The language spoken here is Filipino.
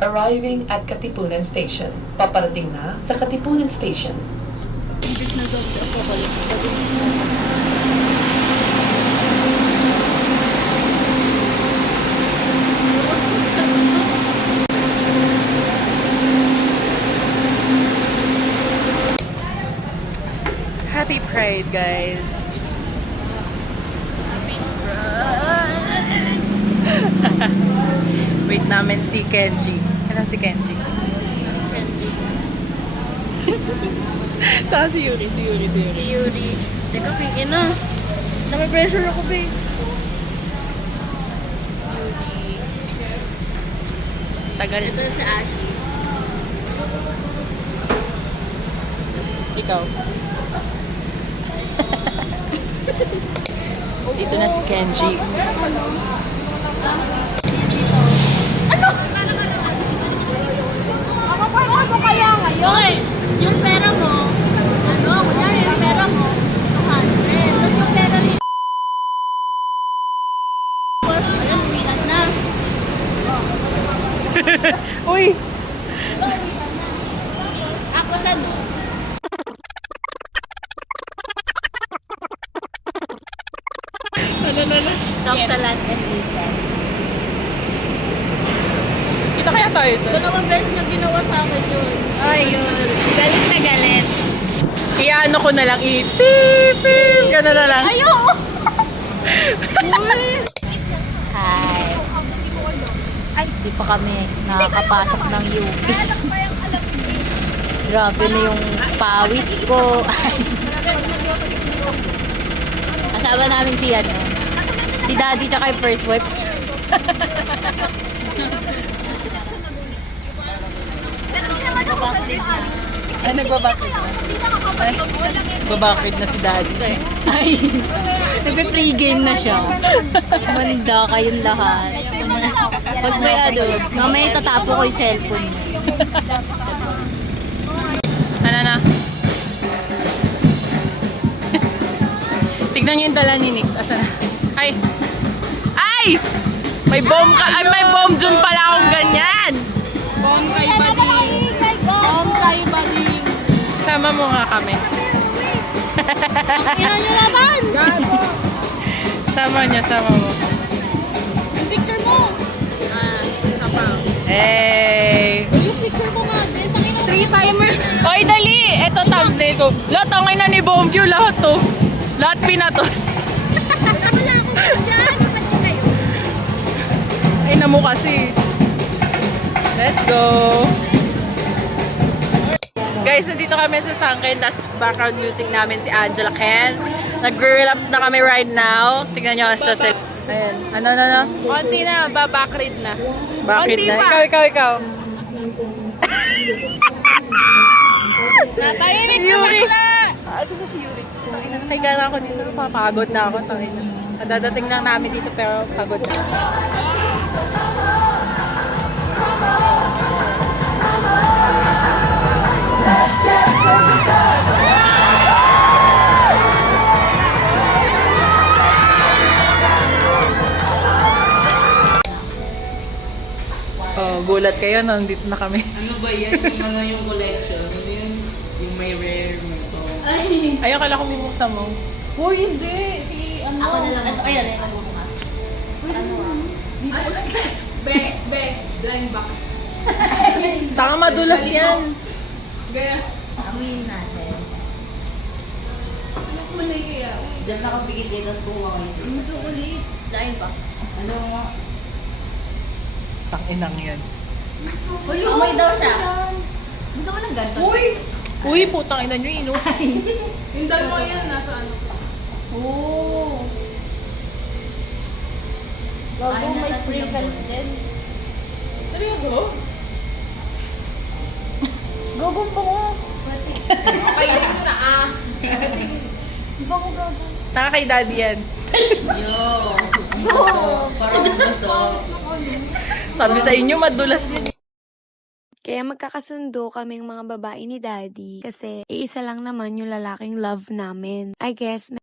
Arriving at Katipunan Station. Paparating na sa Katipunan Station. Imbis na soft chocolate. Happy Pride, guys. Happy Pride. Wait namin si Kenji. Ano si Kenji? Saan si Yuri? Si Yuri. Teka, pingin na. May pressure ako, babe. Yuri. Tagal. Ito si Ashi. Ikaw. Dito na si Kenji. Ano kaya ngayon? Yung pera mo, kunyari yung pera mo, 200. Tapos yung pera ni tapos, ayun, uwian na. Uy! Ako ano? Talk sa land and license. Kita kaya tayo dyan? Dalawang beses niya ginawa sa akin yun. Ay, yun. Galit na galit. Iyaano ko na lang i-pip-pip. Gano'n na lang. Ayo! Hi. Ay, di pa kami nakakapasok ng UP. Grabe na yung pawis ko. Kasama namin si si Daddy tsaka yung first wife. Ay, nagbabakit na. Ay, babakit na si Daddy. Ay, nagpe-pregame na siya. Manda kayong lahat. Pag may mamaya tatapo ko yung cellphone niya. Ano na? Tignan niyo yung dala ni Nix. Asa na? Ay! Ay! May bomb ka! Ay, may bomb dun pala akong ganyan! Bomb kay Bading. Bomb kay Bading. Sama mo nga kami. Ina niyo naman! Sama niya, sama mo. Yung picture mo. Sama. Hey! Yung picture mo nga din. Three-timer. Hoy, dali! Ito thumbnail ko. Lahat ang ina ni Bombyul, lahat to. Lahat pinatos. Ay, namo kasi. Let's go! Guys, nandito kami sa Sunken, tapos background music namin si Angela Ken. Nag-relapse na kami right now. Tingnan nyo sa set. Ayan. Ano? Konti na, backread na. Bakit Konti na? pa. Ikaw. Natahimik Si na Yuri. bakla! Asa na si Yuri? Nakahiga na ako dito. Napapagod na ako. Nadadating lang namin dito pero pagod na. Oh, gulat kayo, nandito na kami. Ano ba yan? Yung collection? Ano yun? Yung may rare mo ito. Ay, akala ko bubuksan mo. Hoy, hindi! Si ano? Ako na lang. Ito, ayan, nagbubukas. Ano blind box. Taka madulas yan. Amuyin natin. Ano kulay kaya? Diyan nakapikit din, tapos kumuha kayo sa isa. Ito ulit. Blind box. Ano nga? Tanginang yan. Amoy daw siya. Gusto ko ng ganito. Uy, putang ina nyo, ino. Yung dalawa yan, nasa ano? Oo. Gago, may sprinkles din. Seryoso? Gago pa ko. Kainin mo na Di ba ko gago? Taka kay daddy yan. Yo! Parang baso. Sabi sa inyo, madulas yan. Kaya magkakasundo kaming mga babae ni Daddy kasi iisa lang naman yung lalaking love namin. I guess